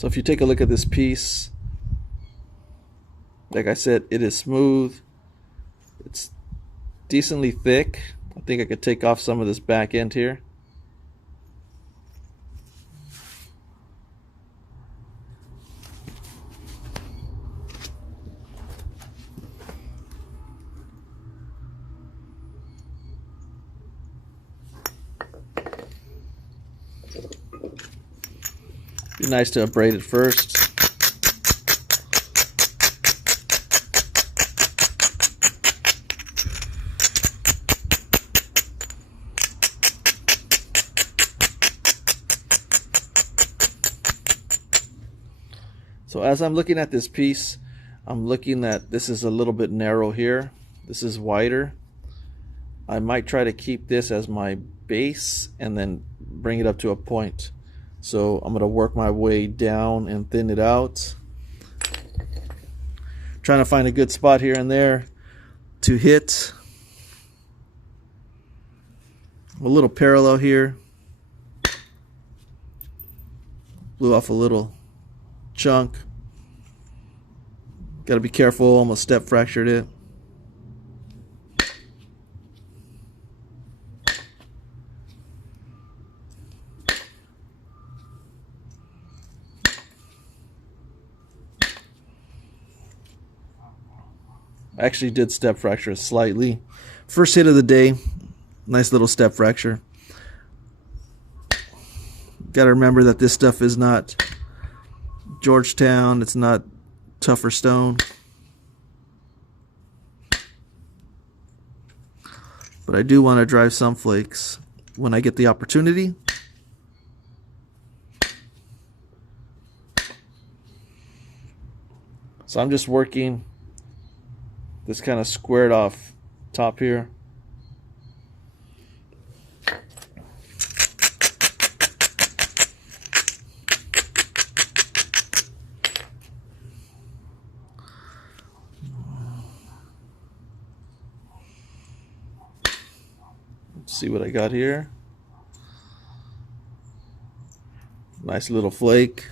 So if you take a look at this piece, like I said, it is smooth. It's decently thick. I think I could take off some of this back end here. Be nice to abrade it first. So as I'm looking at this piece, I'm looking at this is a little bit narrow here. This is wider. I might try to keep this as my base and then bring it up to a point. So I'm going to work my way down and thin it out. Trying to find a good spot here and there to hit. A little parallel here. Blew off a little chunk. Got to be careful, almost step fractured it. I actually did step fracture slightly. First hit of the day, nice little step fracture. Got to remember that this stuff is not Georgetown, it's not tougher stone. But I do want to drive some flakes when I get the opportunity. So I'm just working this kind of squared off top here. Let's see what I got here. Nice little flake.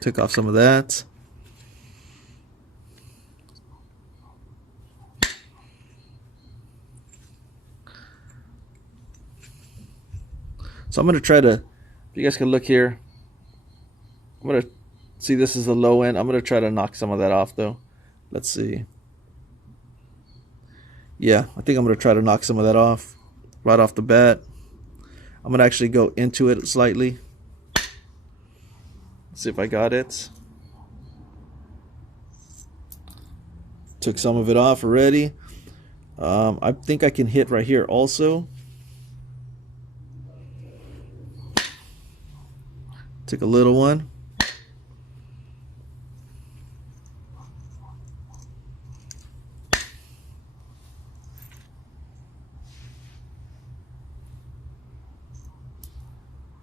Took off some of that. So I'm going to try to, if you guys can look here, I'm going to see this is the low end. I'm going to try to knock some of that off though. Let's see. Yeah, I think I'm going to try to knock some of that off right off the bat. I'm going to actually go into it slightly. See if I got it. Took some of it off already. I think I can hit right here also. Took a little one.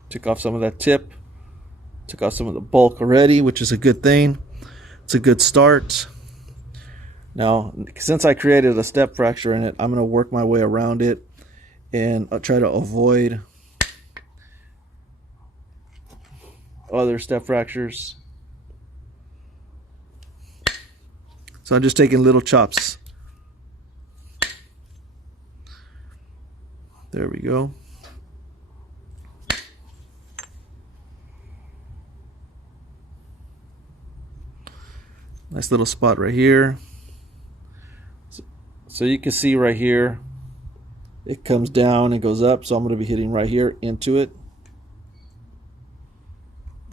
Took off some of that tip. Took off some of the bulk already, which is a good thing. It's a good start. Now, since I created a step fracture in it, I'm going to work my way around it and I'll try to avoid other step fractures. So I'm just taking little chops. There we go. Nice little spot right here. So you can see right here, it comes down and goes up. So I'm going to be hitting right here into it.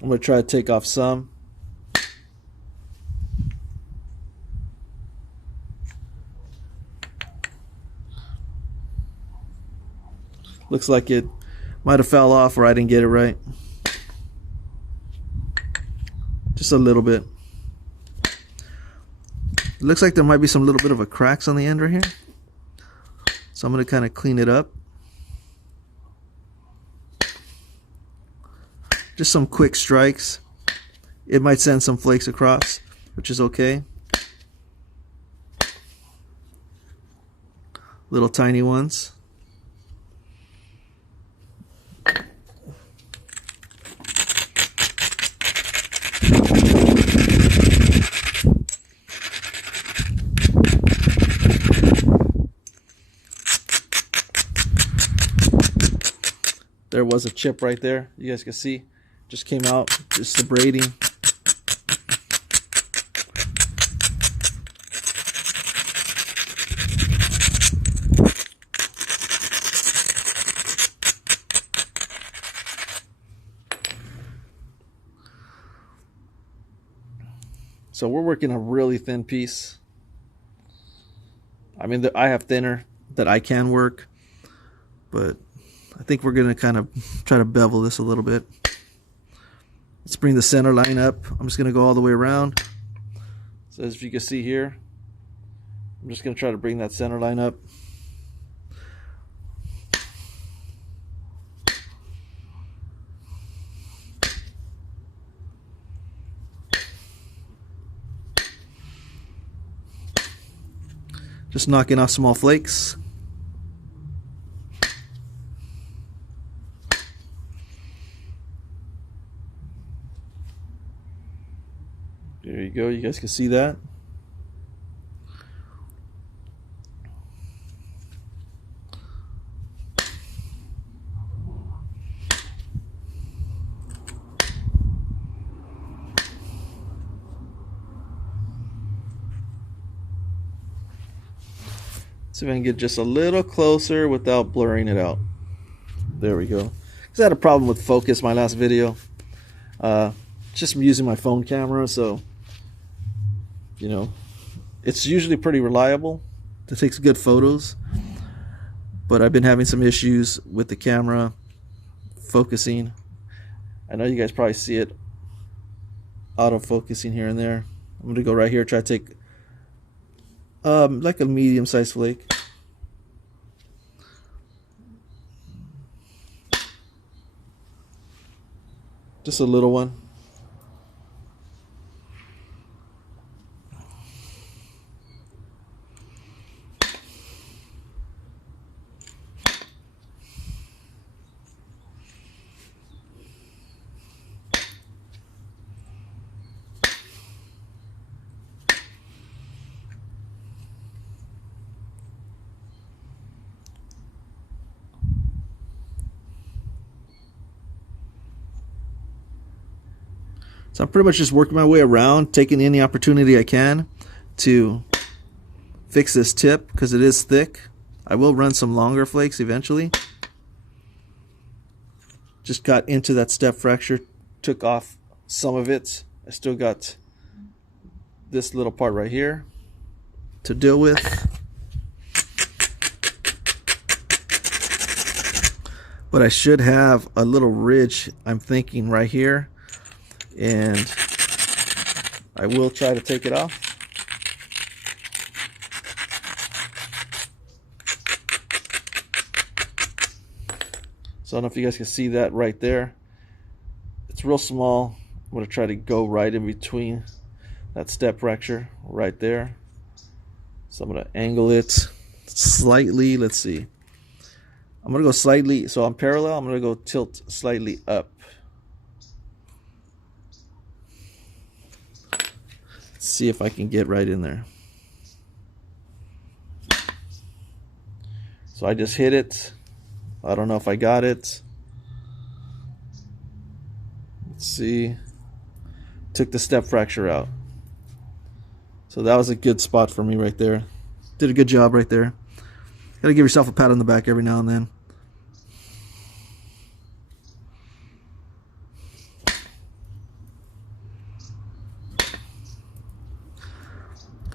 I'm going to try to take off some. Looks like it might have fell off or I didn't get it right. Just a little bit. It looks like there might be some little bit of a cracks on the end right here. So I'm going to kind of clean it up. Just some quick strikes. It might send some flakes across, which is okay. little tiny ones. There was a chip right there. You guys can see. Just came out. Just the braiding. So we're working a really thin piece. I mean, I have thinner that I can work, but I think we're going to kind of try to bevel this a little bit. Let's bring the center line up. I'm just going to go all the way around. So as you can see here, I'm just going to try to bring that center line up. Just knocking off small flakes. There you go, you guys can see that. See if I can get just a little closer without blurring it out. There we go. Because I had a problem with focus my last video. Just using my phone camera, so you know, it's usually pretty reliable. It takes good photos, but I've been having some issues with the camera focusing. I know you guys probably see it auto focusing here and there. I'm gonna go right here, try to take like a medium-sized flake. Just a little one. So I'm pretty much just working my way around, taking any opportunity I can to fix this tip because it is thick. I will run some longer flakes eventually. Just got into that step fracture, took off some of it. I still got this little part right here to deal with. But I should have a little ridge, I'm thinking, right here. And I will try to take it off. So I don't know if you guys can see that right there. It's real small. I'm going to try to go right in between that step fracture right there. So I'm going to angle it slightly. Let's see. I'm going to go slightly. So I'm parallel. I'm going to go tilt slightly up. See if I can get right in there. So I just hit it. I don't know if I got it. Let's see. Took the step fracture out. So that was a good spot for me right there. Did a good job right there. Gotta give yourself a pat on the back every now and then.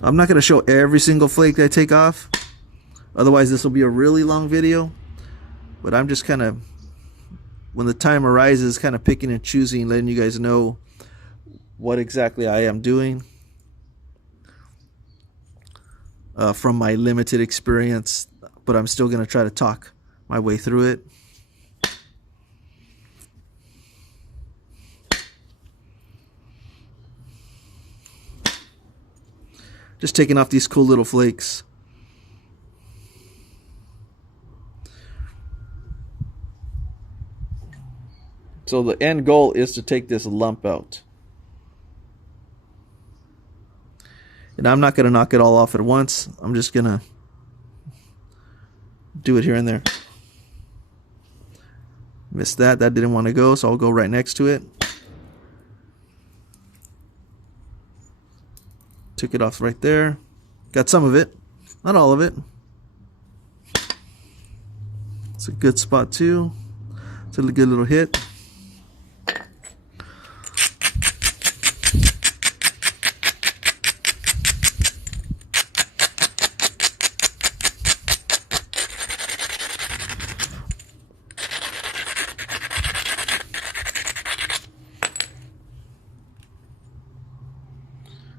I'm not going to show every single flake that I take off. Otherwise, this will be a really long video. But I'm just kind of, when the time arises, kind of picking and choosing, letting you guys know what exactly I am doing from my limited experience. But I'm still going to try to talk my way through it. Just taking off these cool little flakes. So the end goal is to take this lump out. And I'm not going to knock it all off at once. I'm just going to do it here and there. Missed that. That didn't want to go, so I'll go right next to it. Took it off right there. Got some of it. Not all of it. It's a good spot too. It's a good little hit.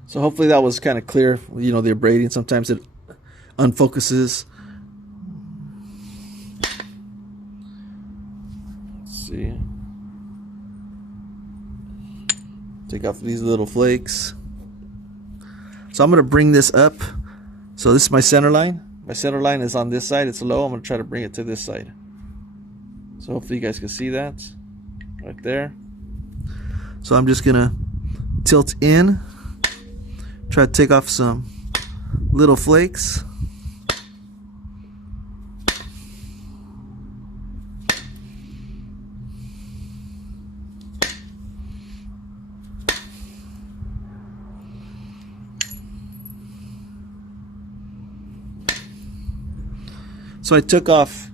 So hopefully that was kind of clear. You know, the abrading, sometimes it unfocuses. Let's see. Take off these little flakes. So I'm going to bring this up. So this is my center line. My center line is on this side. It's low. I'm going to try to bring it to this side. So hopefully you guys can see that right there. So I'm just going to tilt in. Try to take off some little flakes. So I took off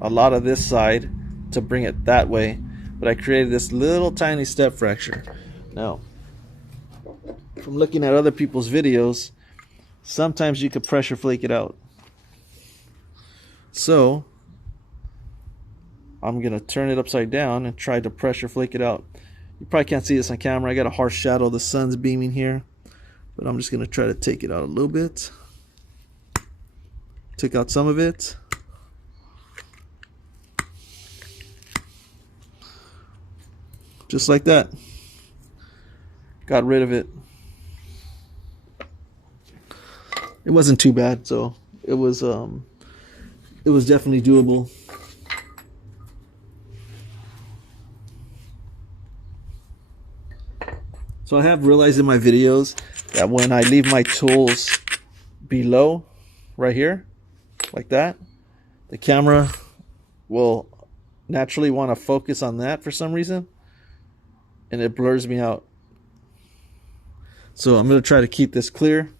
a lot of this side to bring it that way, but I created this little tiny step fracture. Now, from looking at other people's videos, sometimes you could pressure flake it out. So I'm gonna turn it upside down and try to pressure flake it out. You probably can't see this on camera. I got a harsh shadow. The sun's beaming here, but I'm just gonna try to take it out a little bit. Took out some of it. Just like that. Got rid of it. It wasn't too bad, so it was definitely doable. So I have realized in my videos that when I leave my tools below, right here, like that, the camera will naturally want to focus on that for some reason, and it blurs me out. So I'm going to try to keep this clear.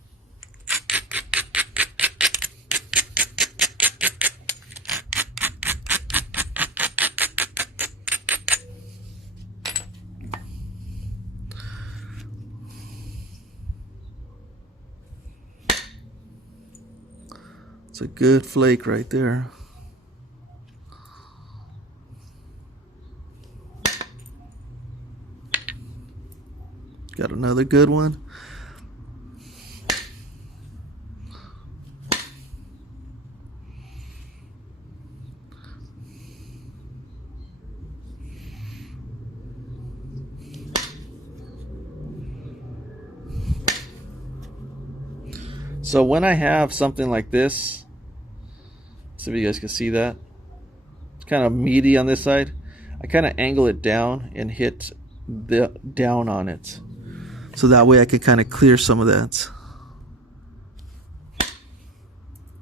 It's a good flake right there. Got another good one. So when I have something like this, see if you guys can see that, it's kind of meaty on this side. I kind of angle it down and hit the down on it, so that way I can kind of clear some of that.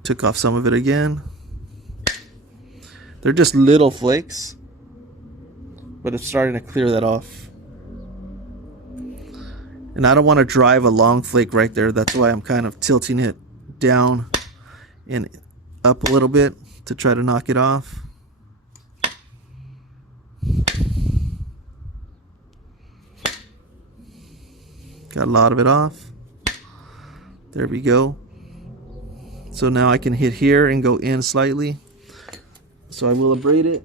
Took off some of it again. They're just little flakes, but it's starting to clear that off. And I don't want to drive a long flake right there. That's why I'm kind of tilting it down and up a little bit to try to knock it off. Got a lot of it off. There we go. So now I can hit here and go in slightly. So I will abrade it.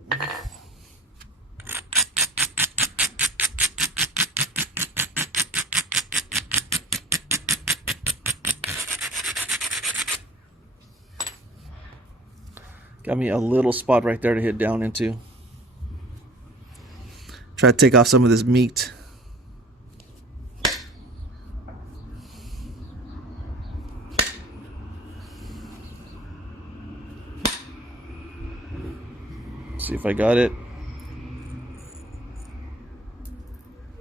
Got me a little spot right there to hit down into. Try to take off some of this meat. See if I got it.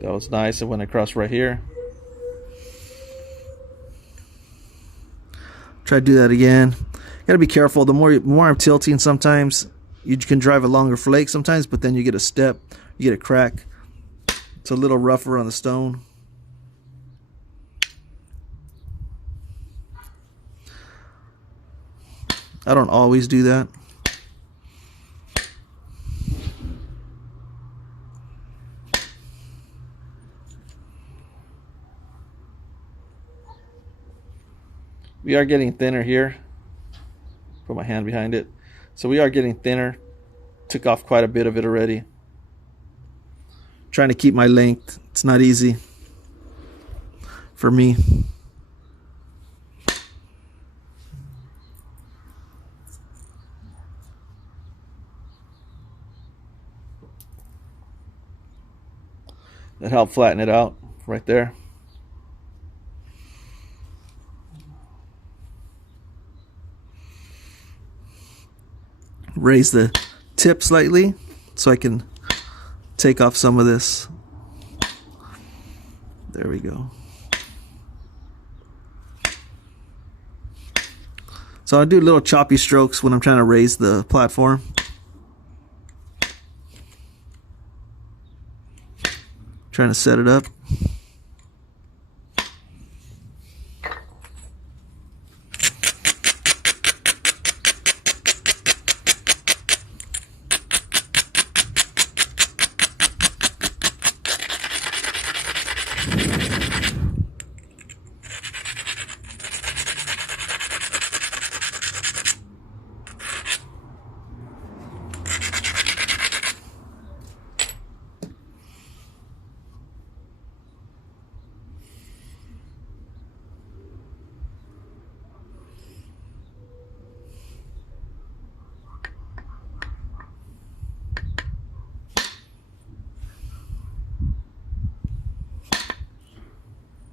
That was nice. It went across right here. Try to do that again. Gotta be careful. The more I'm tilting, sometimes you can drive a longer flake sometimes, but then you get a step, you get a crack. It's a little rougher on the stone. I don't always do that. We are getting thinner here. Put my hand behind it. So we are getting thinner. Took off quite a bit of it already. Trying to keep my length. It's not easy for me. That helped flatten it out right there. Raise the tip slightly so I can take off some of this. There we go. So I do little choppy strokes when I'm trying to raise the platform. Trying to set it up.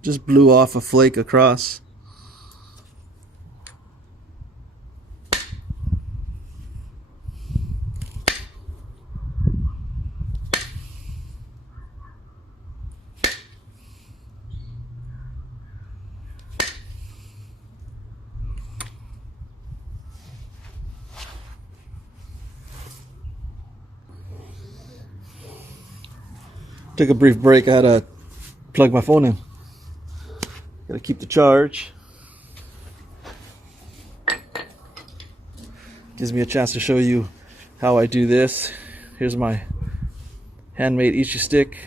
Just blew off a flake across. Took a brief break. I had to plug my phone in. Gotta keep the charge. Gives me a chance to show you how I do this. Here's my handmade Ichi stick.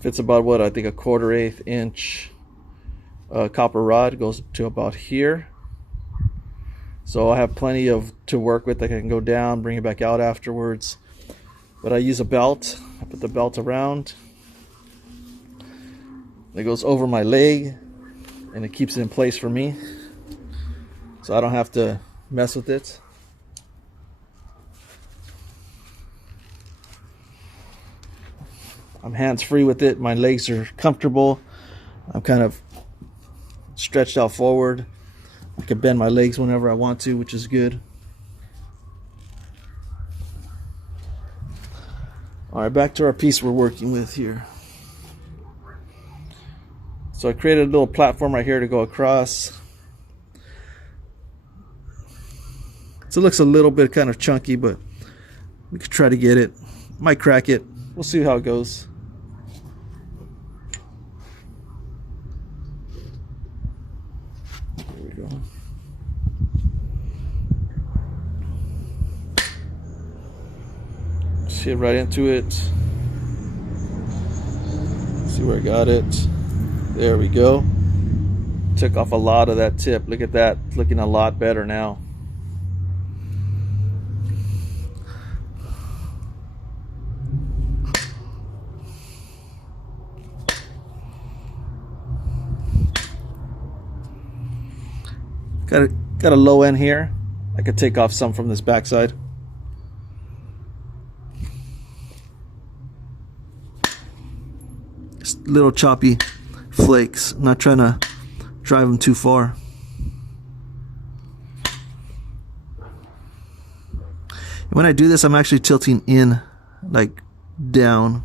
Fits about what I think a 1/4 inch copper rod. Goes to about here. So I have plenty to work with. Like I can go down, bring it back out afterwards. But I use a belt. I put the belt around. It goes over my leg and it keeps it in place for me, so I don't have to mess with it. I'm hands-free with it. My legs are comfortable. I'm kind of stretched out forward. I can bend my legs whenever I want to, which is good. All right, back to our piece we're working with here. So I created a little platform right here to go across. So it looks a little bit kind of chunky, but we could try to get it. Might crack it. We'll see how it goes. There we go. Just hit right into it. See where I got it. There we go. Took off a lot of that tip. Look at that. It's looking a lot better now. Got a low end here. I could take off some from this backside. Just little choppy flakes. I'm not trying to drive them too far. And when I do this, I'm actually tilting in, like down.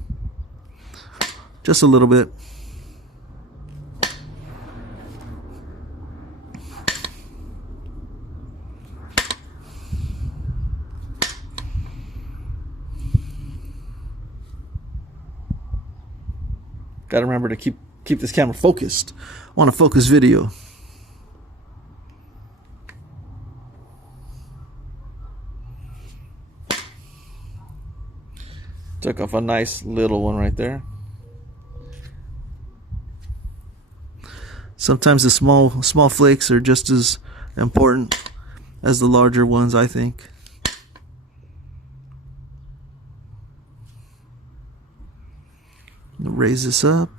Just a little bit. Got to remember to keep this camera focused. I want a focused video. Took off a nice little one right there. Sometimes the small flakes are just as important as the larger ones, I think. Raise this up.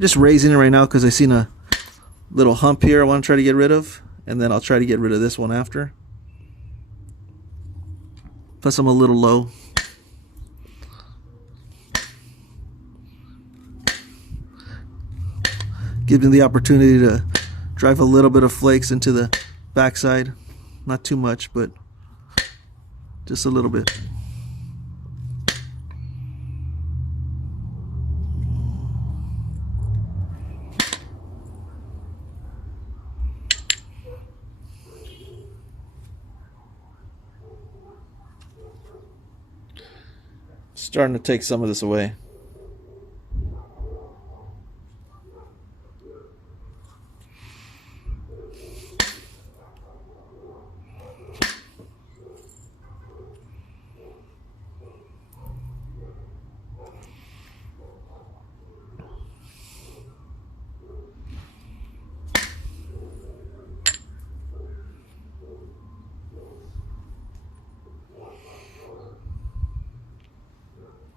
Just raising it right now because I seen a little hump here I want to try to get rid of, and then I'll try to get rid of this one after. Plus I'm a little low. Give me the opportunity to drive a little bit of flakes into the backside. Not too much, but just a little bit. Starting to take some of this away.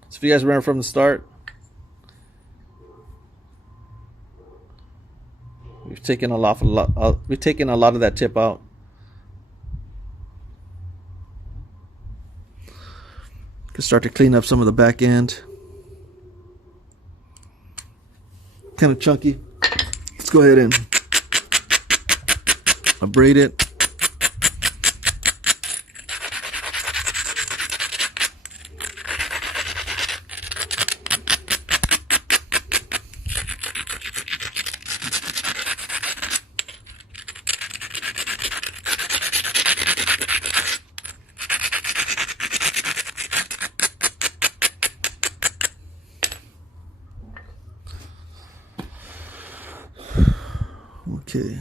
So if you guys remember from the start, we've taken a lot of that tip out. Can start to clean up some of the back end. Kind of chunky. Let's go ahead and abrade it. Okay.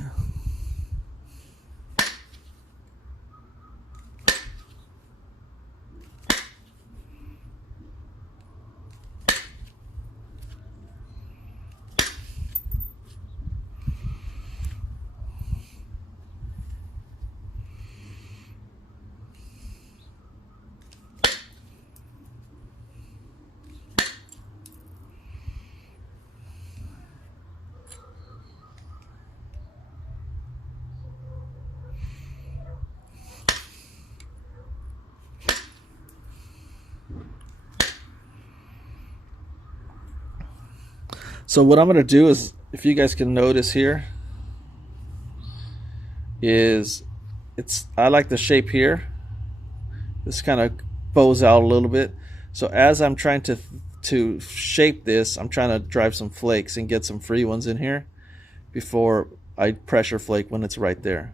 So what I'm going to do is, if you guys can notice here, I like the shape here. This kind of bows out a little bit. So as I'm trying to shape this, I'm trying to drive some flakes and get some free ones in here before I pressure flake when it's right there.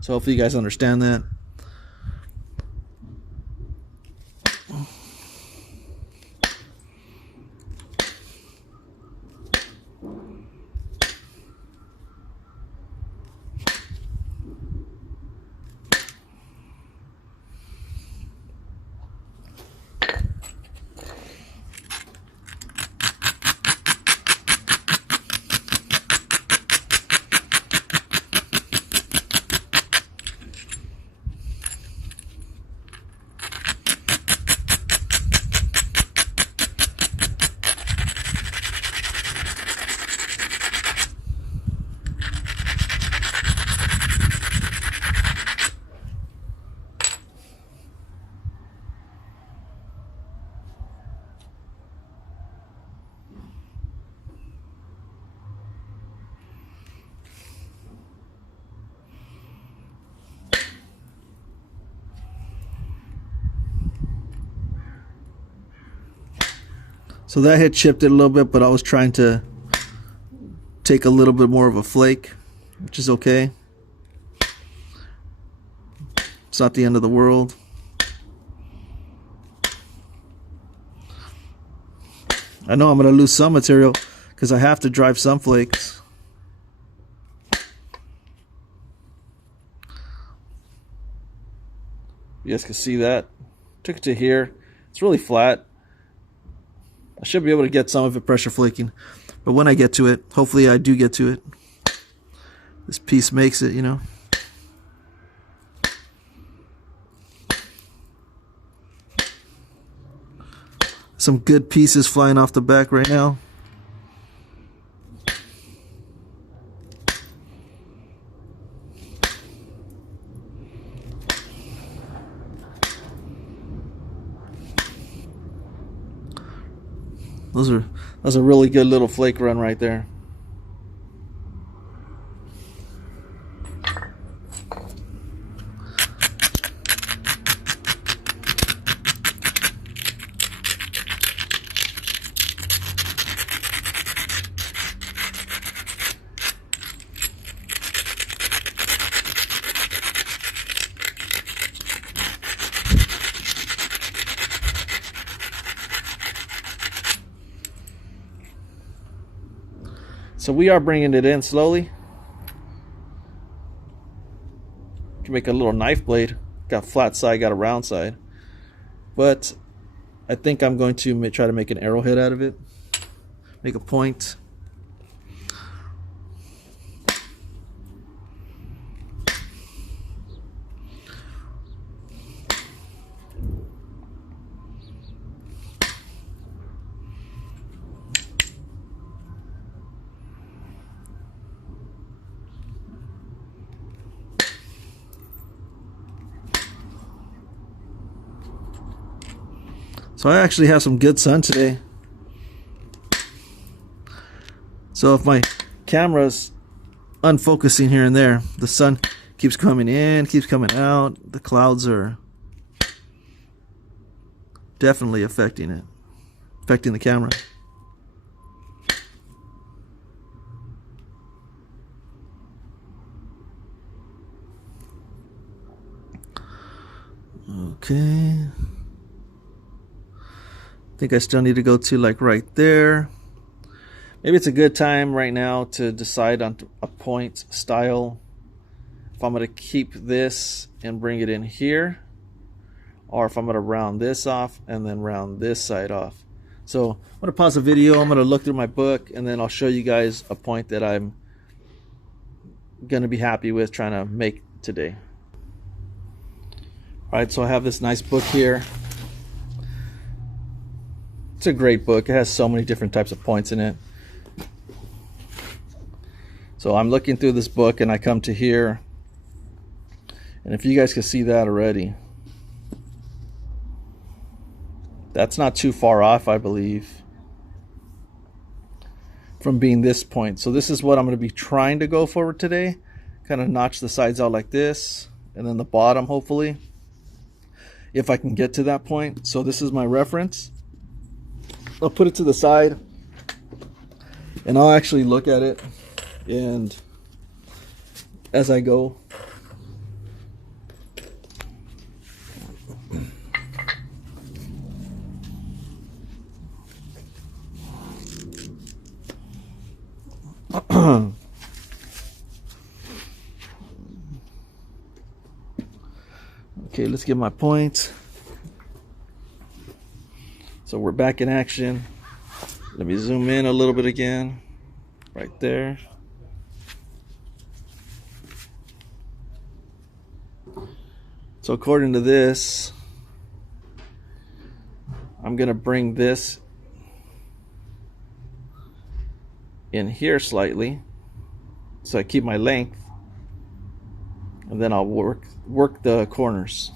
So hopefully you guys understand that. So that had chipped it a little bit, but I was trying to take a little bit more of a flake, which is okay. It's not the end of the world. I know I'm going to lose some material because I have to drive some flakes. You guys can see that. Took it to here. It's really flat. I should be able to get some of it pressure flaking. But when I get to it, hopefully I do get to it. This piece makes it, you know. Some good pieces flying off the back right now. That's a really good little flake run right there. So we are bringing it in slowly. Can make a little knife blade. Got a flat side, got a round side. But I think I'm going to try to make an arrowhead out of it. Make a point. So I actually have some good sun today. So if my camera's unfocusing here and there, the sun keeps coming in, keeps coming out. The clouds are definitely affecting it, affecting the camera. Okay. I think I still need to go to like right there. Maybe it's a good time right now to decide on a point style. If I'm going to keep this and bring it in here, or if I'm going to round this off and then round this side off. So I'm going to pause the video. I'm going to look through my book, and then I'll show you guys a point that I'm going to be happy with trying to make today. All right, so I have this nice book here. It's a great book. It has so many different types of points in it. So I'm looking through this book and I come to here, and if you guys can see that already, that's not too far off, I believe, from being this point. So this is what I'm going to be trying to go for today. Kind of notch the sides out like this, and then the bottom, hopefully, if I can get to that point. So this is my reference. I'll put it to the side and I'll actually look at it, and as I go, okay, let's get my point. So we're back in action. Let me zoom in a little bit again. Right there. So according to this, I'm going to bring this in here slightly so I keep my length, and then I'll work the corners.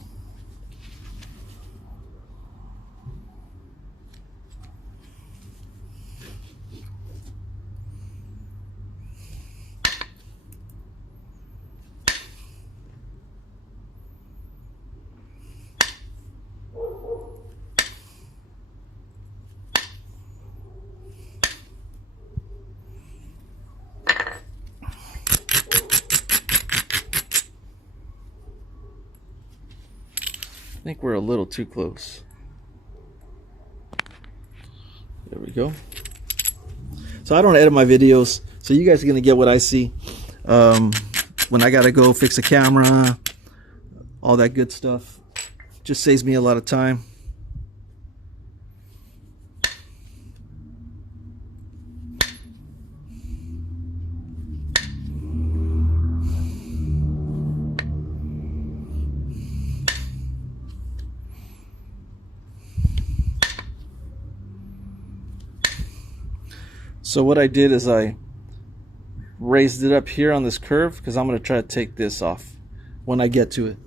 I think we're a little too close. There we go. So I don't edit my videos, so you guys are gonna get what I see. When I gotta go fix a camera, all that good stuff. Just saves me a lot of time. So what I did is I raised it up here on this curve because I'm going to try to take this off when I get to it.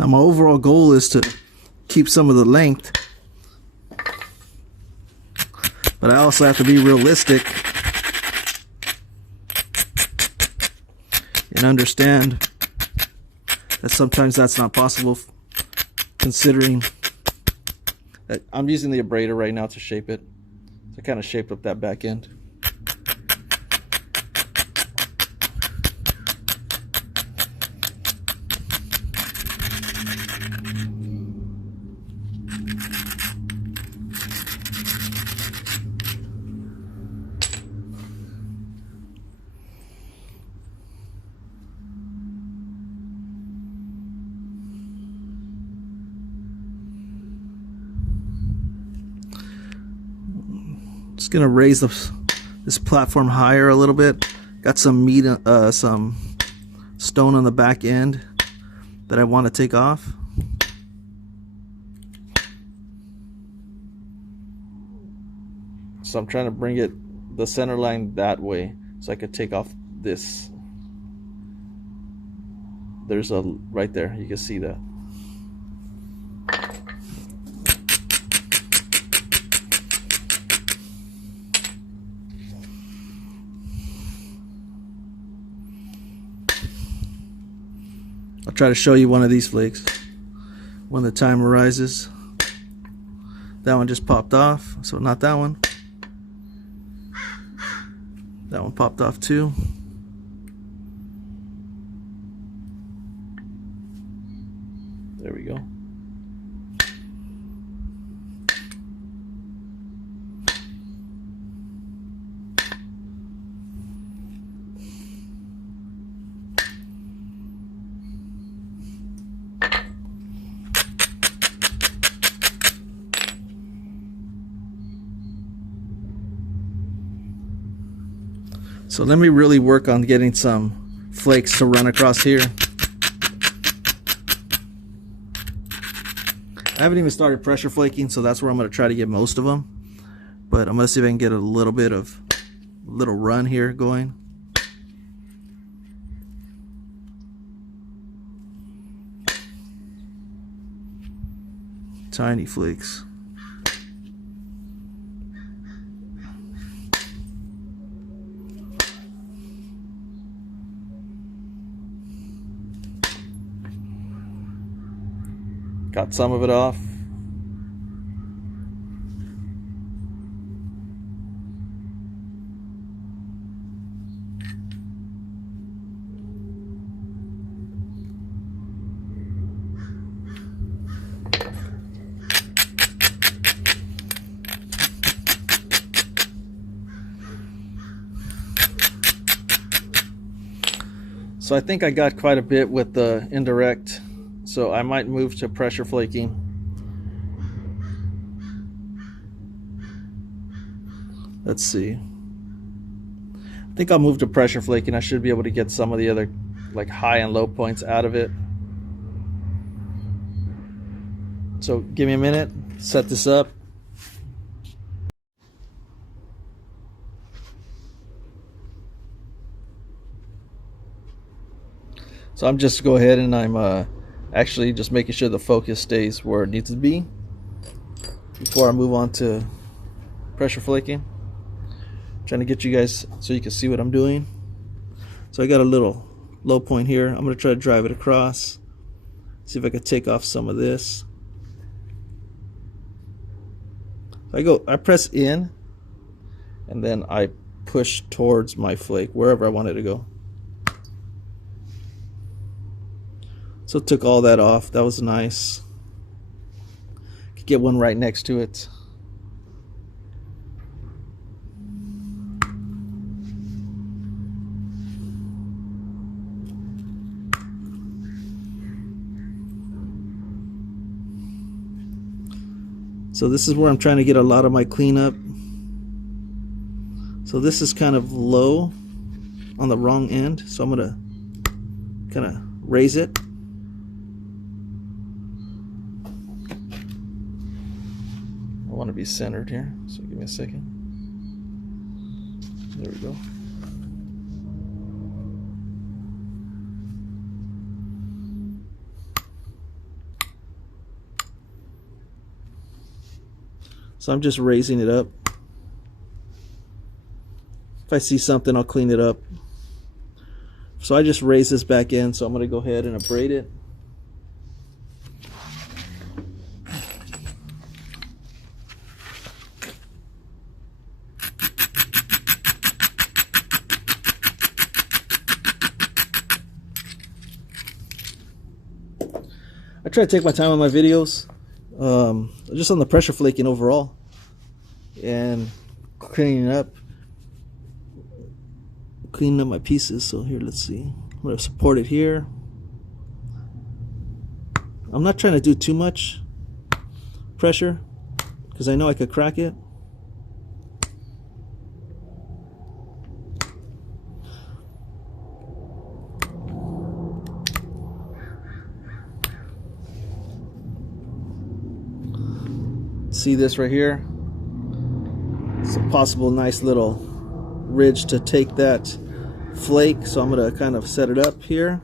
Now my overall goal is to keep some of the length, but I also have to be realistic and understand that sometimes that's not possible, considering that I'm using the abrader right now to shape it. So I kind of shaped up that back end. Just gonna raise this platform higher a little bit. Got some meat, some stone on the back end that I want to take off. So I'm trying to bring the center line that way so I could take off this. There's a right there, you can see that. I'll try to show you one of these flakes when the time arises. That one just popped off, so not that one. That one popped off too. There we go. So let me really work on getting some flakes to run across here. I haven't even started pressure flaking, so that's where I'm going to try to get most of them. But I'm going to see if I can get a little bit of little run here going. Tiny flakes. Got some of it off. So I think I got quite a bit with the indirect, so I might move to pressure flaking. Let's see. I think I'll move to pressure flaking. I should be able to get some of the other like high and low points out of it. So give me a minute, set this up. So I'm just go ahead and I'm actually just making sure the focus stays where it needs to be before I move on to pressure flaking. Trying to get you guys so you can see what I'm doing. So I got a little low point here. I'm going to try to drive it across. See if I can take off some of this. I press in and then I push towards my flake wherever I want it to go. So took all that off. That was nice. Could get one right next to it. So this is where I'm trying to get a lot of my cleanup. So this is kind of low on the wrong end. So I'm gonna kind of raise it. I want to be centered here, so give me a second. There we go. So I'm just raising it up. If I see something, I'll clean it up. So I just raise this back in, so I'm going to go ahead and abrade it. I try to take my time on my videos, just on the pressure flaking overall, and cleaning up my pieces. So here, let's see. I'm going to support it here. I'm not trying to do too much pressure because I know I could crack it. See this right here? It's a possible nice little ridge to take that flake, so I'm going to kind of set it up here.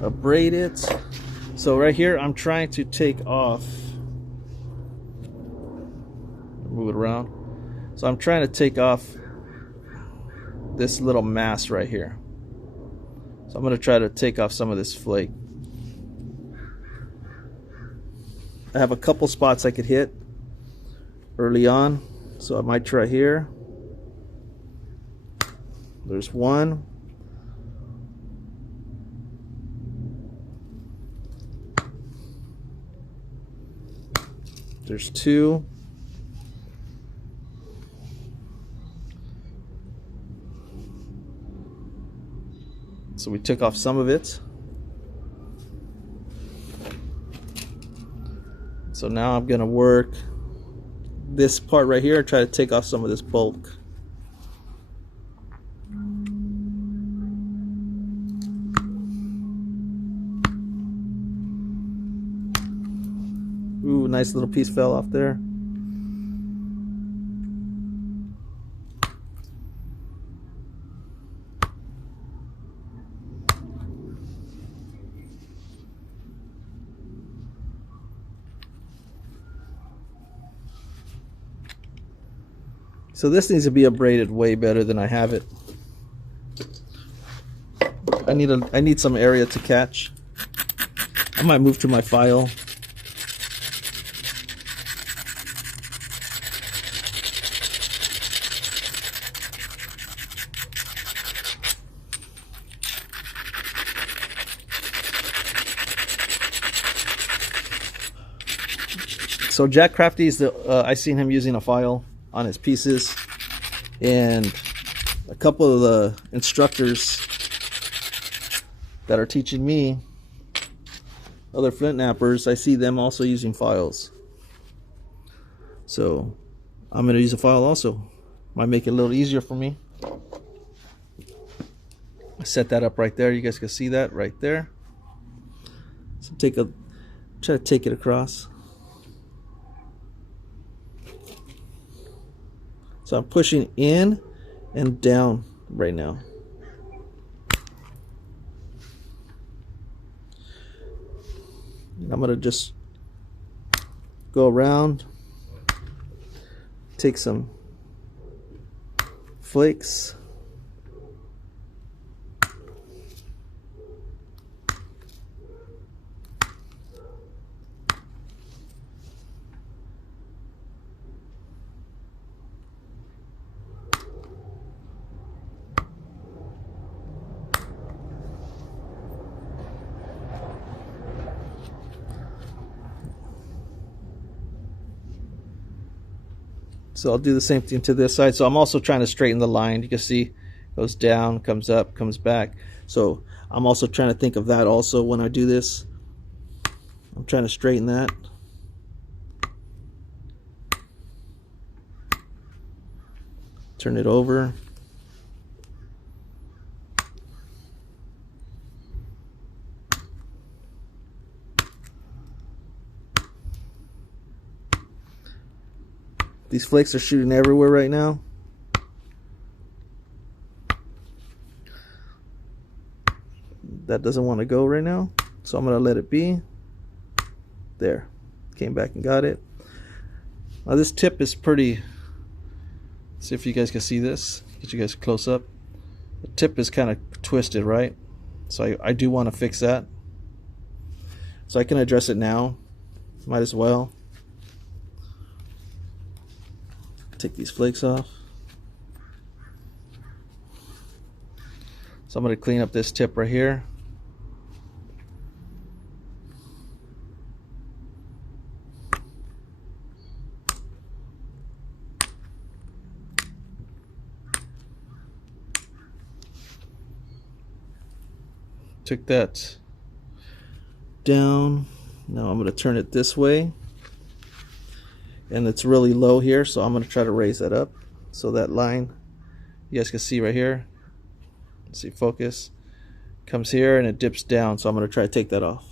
Abrade it. So right here I'm trying to take off, move it around. So I'm trying to take off this little mass right here. So I'm going to try to take off some of this flake. I have a couple spots I could hit early on, so I might try here. There's one. There's two. So we took off some of it. So now I'm going to work this part right here, try to take off some of this bulk. Ooh, nice little piece fell off there. So this needs to be abraded way better than I have it. I need some area to catch. I might move to my file. So Jack Crafty's I seen him using a file on his pieces, and a couple of the instructors that are teaching me, other flint knappers, I see them also using files. So I'm going to use a file also. Might make it a little easier for me. I set that up right there. You guys can see that right there. So try to take it across. So I'm pushing in and down right now. And I'm going to just go around, take some flakes. So I'll do the same thing to this side. So I'm also trying to straighten the line. You can see goes down, comes up, comes back. So I'm also trying to think of that also when I do this. I'm trying to straighten that. Turn it over. These flakes are shooting everywhere right now. That doesn't want to go right now, so I'm going to let it be. There. Came back and got it. Now this tip is pretty... See if you guys can see this. Get you guys close up. The tip is kind of twisted, right? So I do want to fix that. So I can address it now. Might as well. Take these flakes off. So I'm going to clean up this tip right here. Took that down. Now I'm going to turn it this way. And it's really low here, so I'm going to try to raise that up. So that line, you guys can see right here. Let's see, focus. Comes here and it dips down, so I'm going to try to take that off.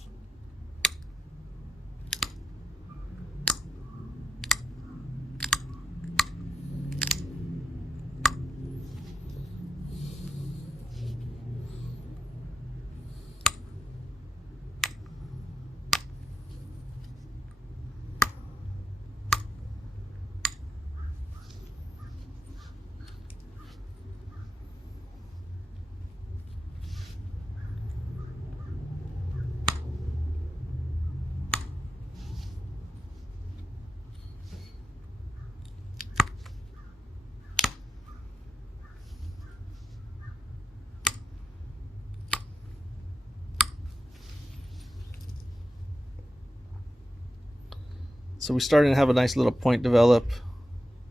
So we're starting to have a nice little point develop.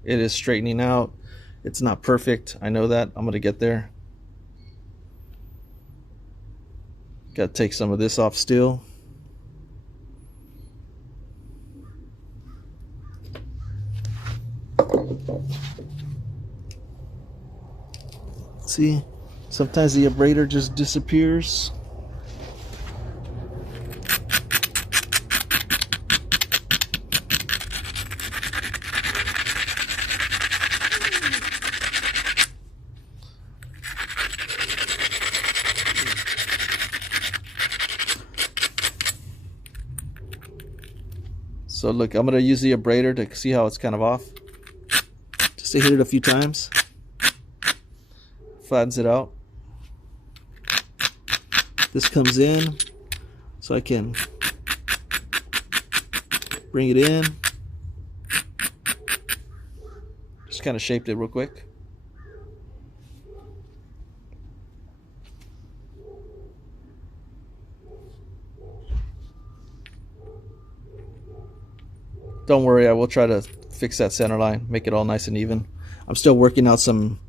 It is straightening out. It's not perfect. I know that. I'm going to get there. Got to take some of this off still. See, sometimes the abrader just disappears. So look, I'm going to use the abrader to see how it's kind of off. Just Just to hit it a few times. Flattens it out. This comes in, so I can bring it in. Just kind of shaped it real quick. Don't worry, I will try to fix that center line, make it all nice and even. I'm still working out some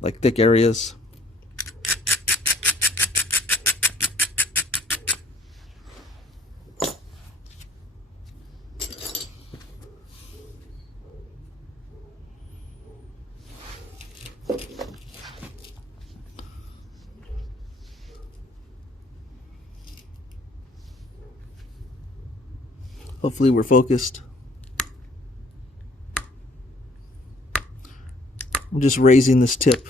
like thick areas. Hopefully we're focused. I'm just raising this tip.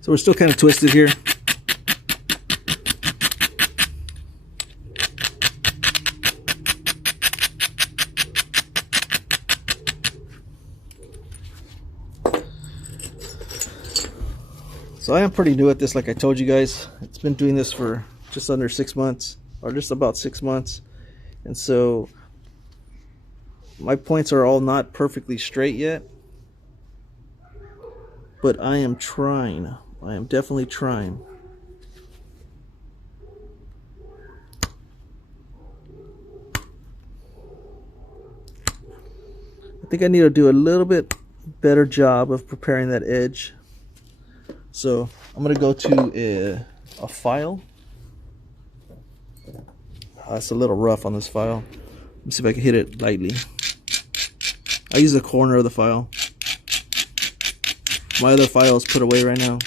So we're still kind of twisted here. So I am pretty new at this, like I told you guys. It's been doing this for just under 6 months, or just about 6 months. And so my points are all not perfectly straight yet. But I am trying. I am definitely trying. I think I need to do a little bit better job of preparing that edge. So I'm going to go to a file. It's a little rough on this file. Let me see if I can hit it lightly. I use the corner of the file. My other file is put away right now.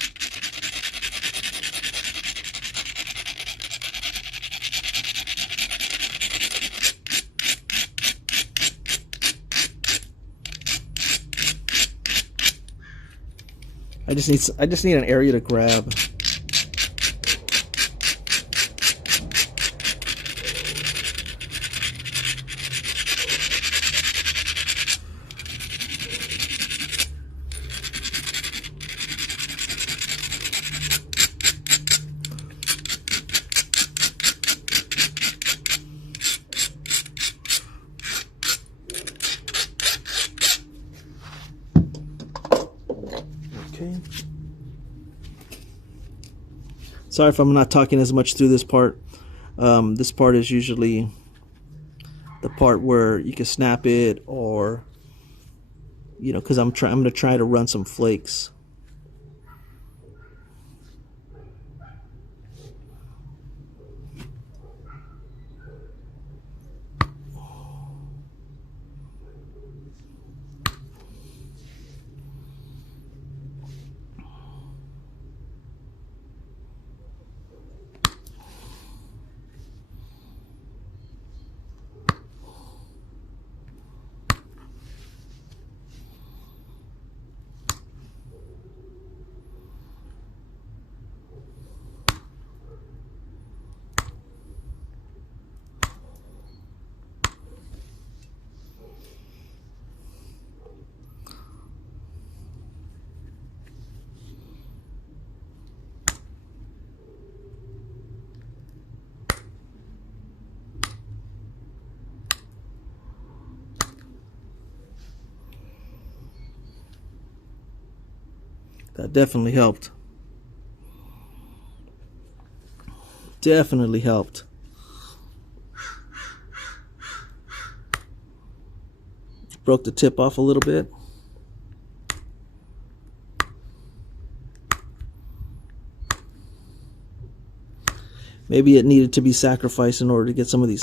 I just need an area to grab. Okay. Sorry if I'm not talking as much through this part. This part is usually the part where you can snap it, or because I'm going to try to run some flakes. That definitely helped. Definitely helped. Broke the tip off a little bit. Maybe it needed to be sacrificed in order to get some of these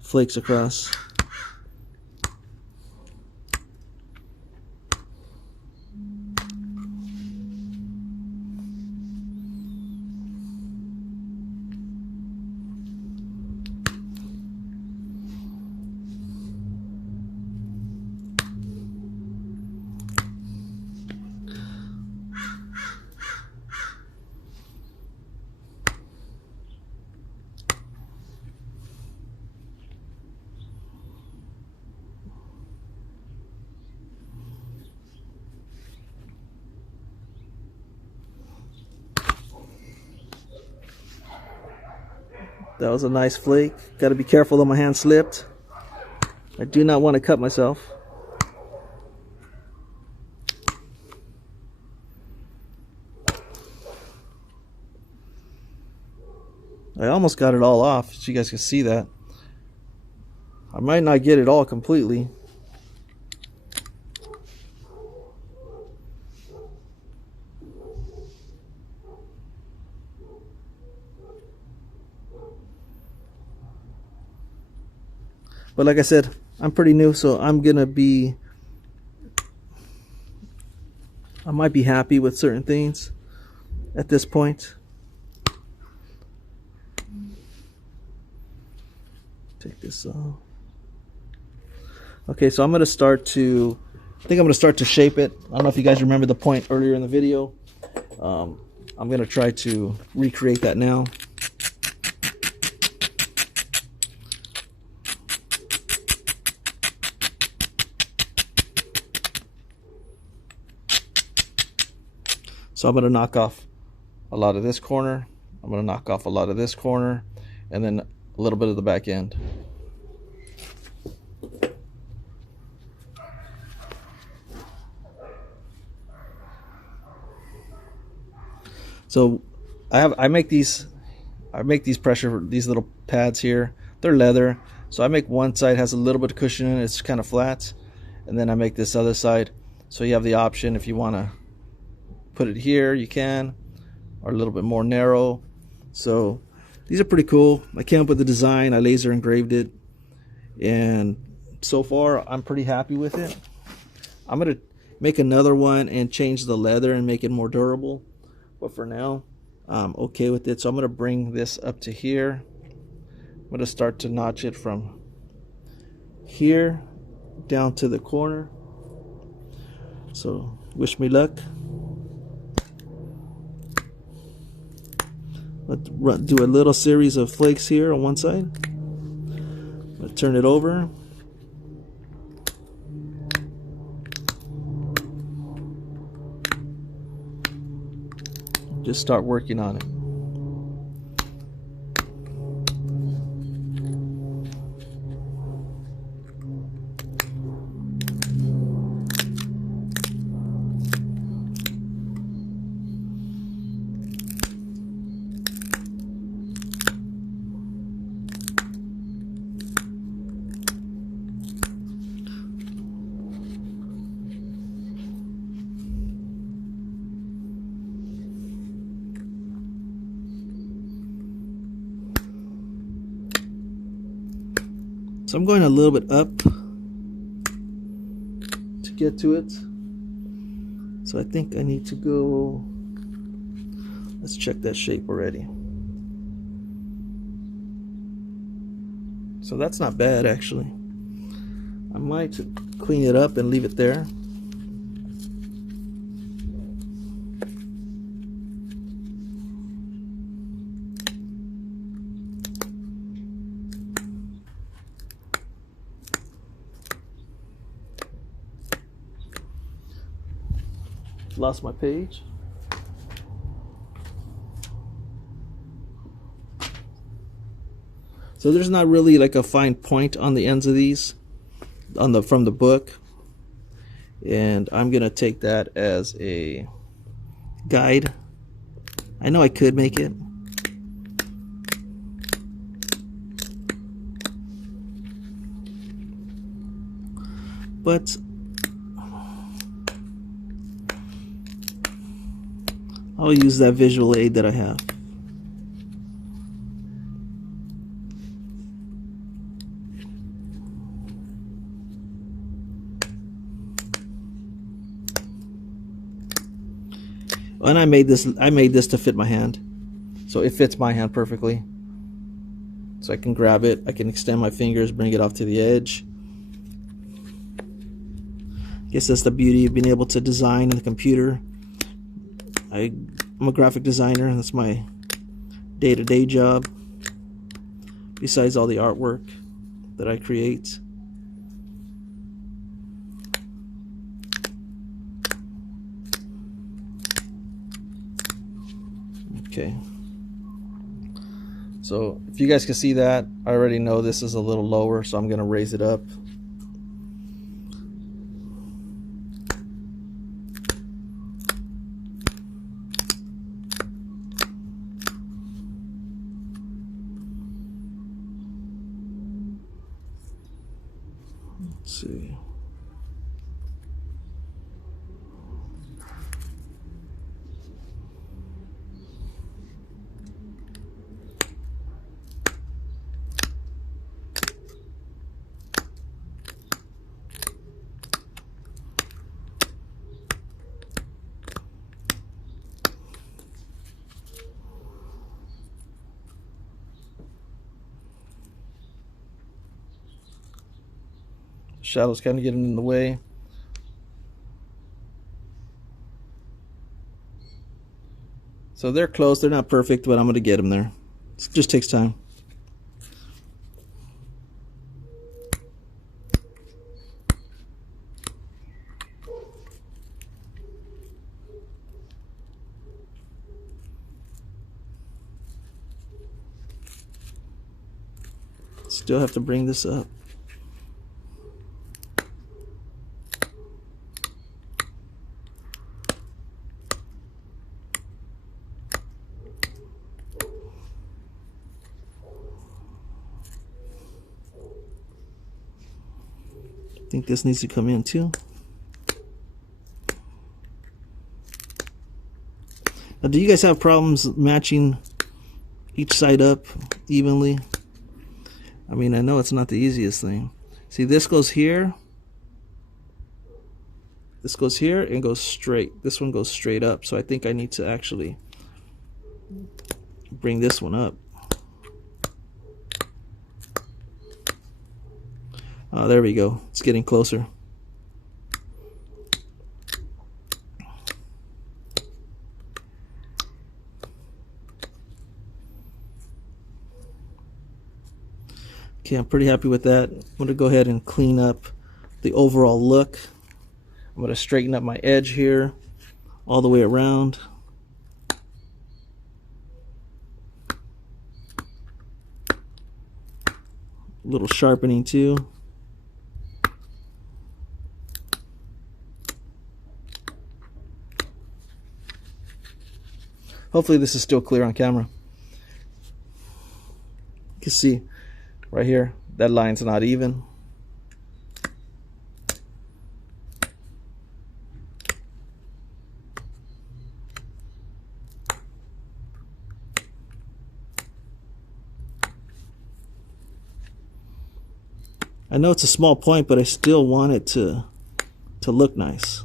flakes across. That was a nice flake. Got to be careful that my hand slipped. I do not want to cut myself. I almost got it all off, so you guys can see that. I might not get it all completely. But like I said, I'm pretty new, so I might be happy with certain things at this point. Take this off. Okay, so I think I'm going to start to shape it. I don't know if you guys remember the point earlier in the video. I'm going to try to recreate that now. So I'm going to knock off a lot of this corner. I'm going to knock off a lot of this corner, and then a little bit of the back end. So I make these little pads here. They're leather. So I make one side has a little bit of cushion in it, it's kind of flat, and then I make this other side. So you have the option if you want to put it here, you can, or a little bit more narrow. So these are pretty cool. I came up with the design, I laser engraved it, and so far I'm pretty happy with it. I'm gonna make another one and change the leather and make it more durable, but for now I'm okay with it. So I'm gonna bring this up to here. I'm gonna start to notch it from here down to the corner. So wish me luck. Let's do a little series of flakes here on one side. Let's turn it over. Just start working on it. So I'm going a little bit up to get to it. So I think I need to go, let's check that shape already. So that's not bad actually. I might clean it up and leave it there. Lost my page. So there's not really like a fine point on the ends of these from the book, and I'm gonna take that as a guide. I know I could make it. But I'll use that visual aid that I have. And I made this to fit my hand. So it fits my hand perfectly. So I can grab it, I can extend my fingers, bring it off to the edge. I guess that's the beauty of being able to design in the computer. I'm a graphic designer, and that's my day-to-day job, besides all the artwork that I create. Okay. So if you guys can see that, I already know this is a little lower, so I'm going to raise it up. Let's see. Shadows kind of getting in the way. So they're close. They're not perfect, but I'm going to get them there. It just takes time. Still have to bring this up. I think this needs to come in too. Now, do you guys have problems matching each side up evenly? I mean, I know it's not the easiest thing. See, this goes here. This goes here and goes straight. This one goes straight up. So I think I need to actually bring this one up. Oh, there we go. It's getting closer. Okay, I'm pretty happy with that. I'm going to go ahead and clean up the overall look. I'm going to straighten up my edge here all the way around. A little sharpening too. Hopefully this is still clear on camera. You can see right here, that line's not even. I know it's a small point, but I still want it to look nice.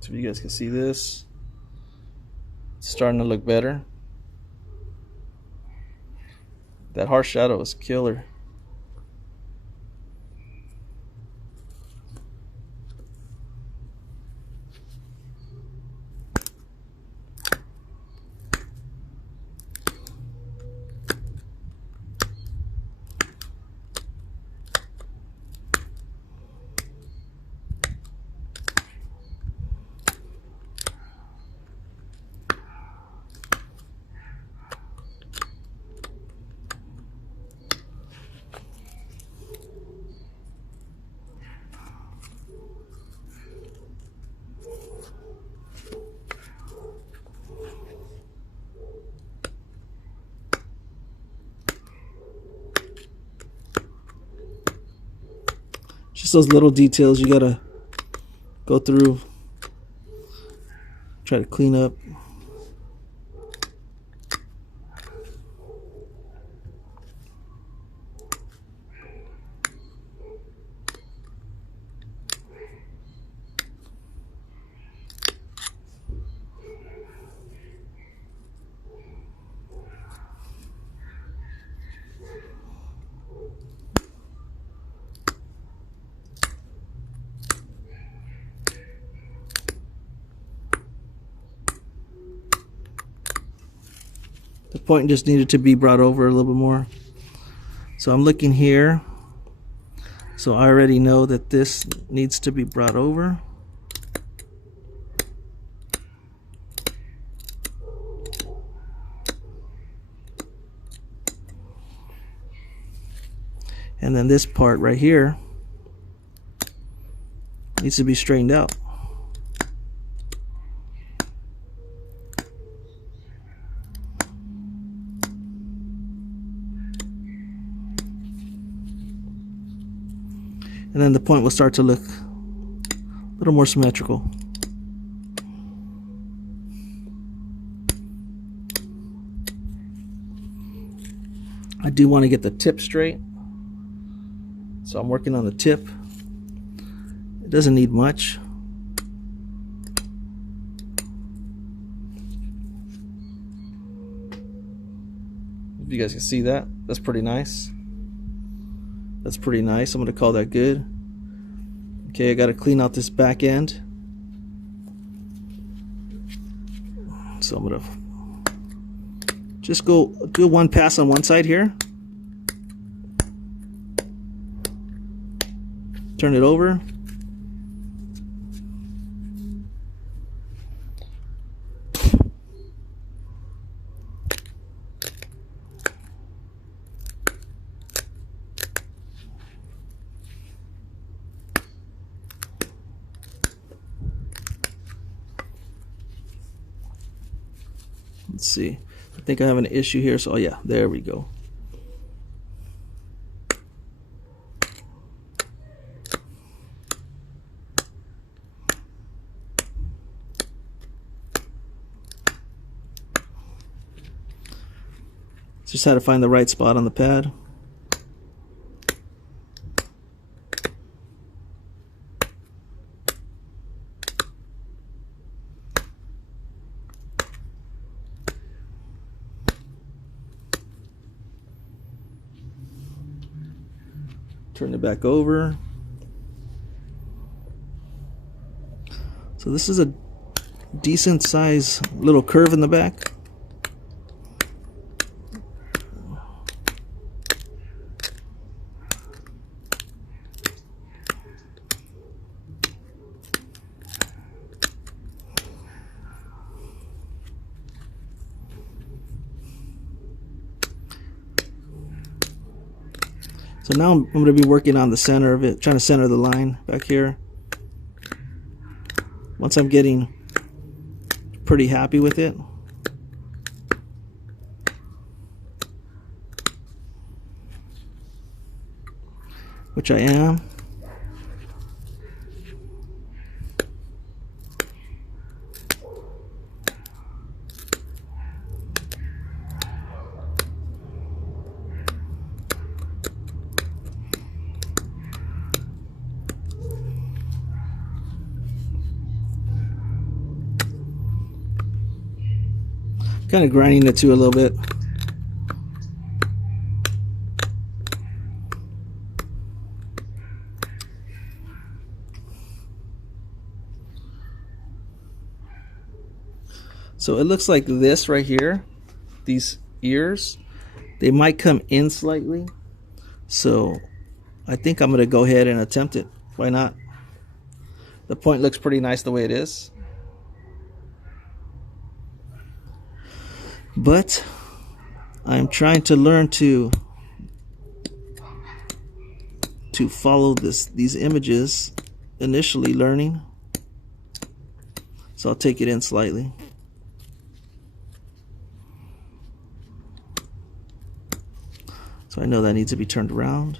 So you guys can see this. It's starting to look better. That harsh shadow is killer. just those little details you gotta go through, try to clean up. The point just needed to be brought over a little bit more. So I'm looking here. So I already know that this needs to be brought over. And then this part right here needs to be straightened out. And then the point will start to look a little more symmetrical. I do want to get the tip straight, so I'm working on the tip. It doesn't need much. If you guys can see that, that's pretty nice. That's pretty nice. I'm going to call that good. Okay, I got to clean out this back end. So I'm going to just do one pass on one side here. Turn it over. Let's see. I think I have an issue here. So, oh yeah, there we go. Just had to find the right spot on the pad. Turn it back over. So this is a decent size little curve in the back. So now I'm going to be working on the center of it, trying to center the line back here. Once I'm getting pretty happy with it, which I am, kind of grinding the two a little bit. So it looks like this right here, these ears, they might come in slightly. So I think I'm going to go ahead and attempt it. Why not? The point looks pretty nice the way it is. But I'm trying to learn to follow these images, initially learning. So I'll take it in slightly. So I know that needs to be turned around.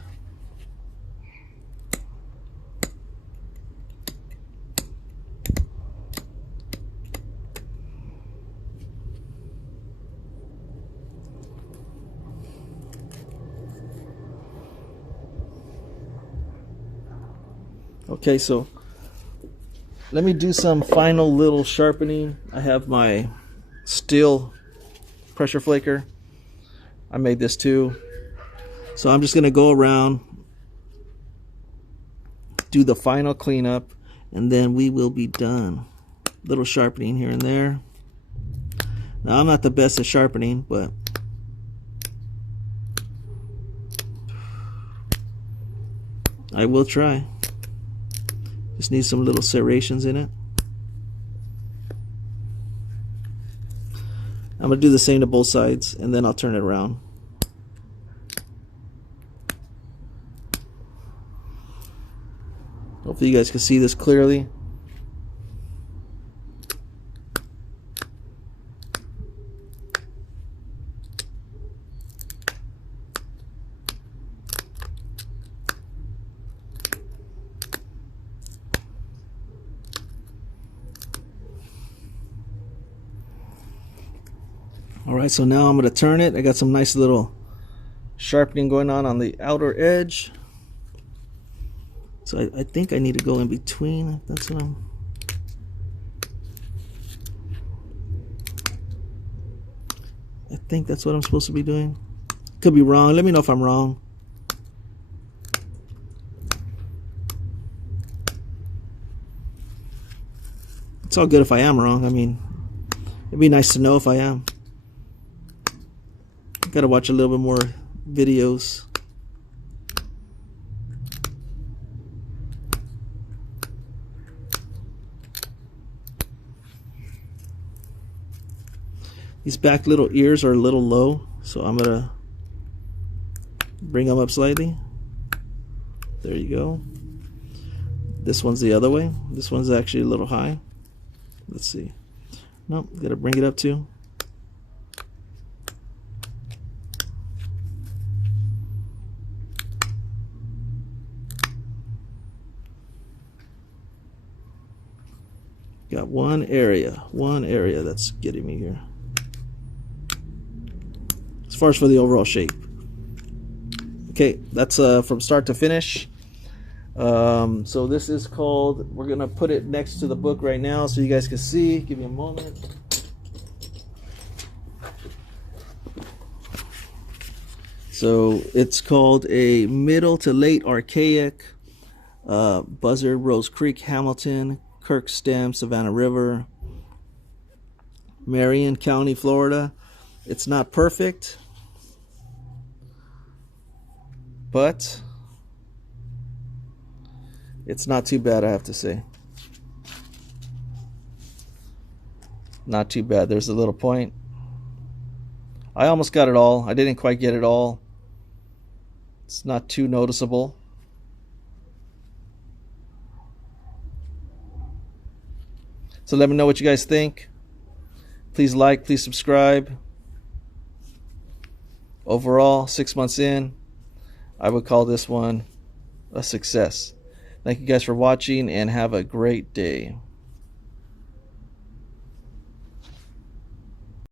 Okay, so let me do some final little sharpening. I have my steel pressure flaker. I made this too. So I'm just going to go around, do the final cleanup, and then we will be done. Little sharpening here and there. Now I'm not the best at sharpening, but I will try. Just need some little serrations in it. I'm going to do the same to both sides, and then I'll turn it around. Hopefully you guys can see this clearly. Alright, so now I'm going to turn it. I got some nice little sharpening going on the outer edge. So I think I need to go in between. That's what I think that's what I'm supposed to be doing. Could be wrong. Let me know if I'm wrong. It's all good if I am wrong. I mean, it'd be nice to know if I am. Gotta watch a little bit more videos. These back little ears are a little low, so I'm gonna bring them up slightly. There you go. This one's the other way. This one's actually a little high. Let's see. Nope, gotta bring it up too. Got one area that's getting me here. As far as for the overall shape. Okay, that's from start to finish. So this is called, we're gonna put it next to the book right now so you guys can see. Give me a moment. So it's called a middle to late archaic Buzzard, Rose Creek, Hamilton, Kirk Stem, Savannah River, Marion County, Florida. It's not perfect, but it's not too bad, I have to say. Not too bad. There's a little point. I almost got it all. I didn't quite get it all. It's not too noticeable. So let me know what you guys think. Please like, please subscribe. Overall, 6 months in, I would call this one a success. Thank you guys for watching and have a great day.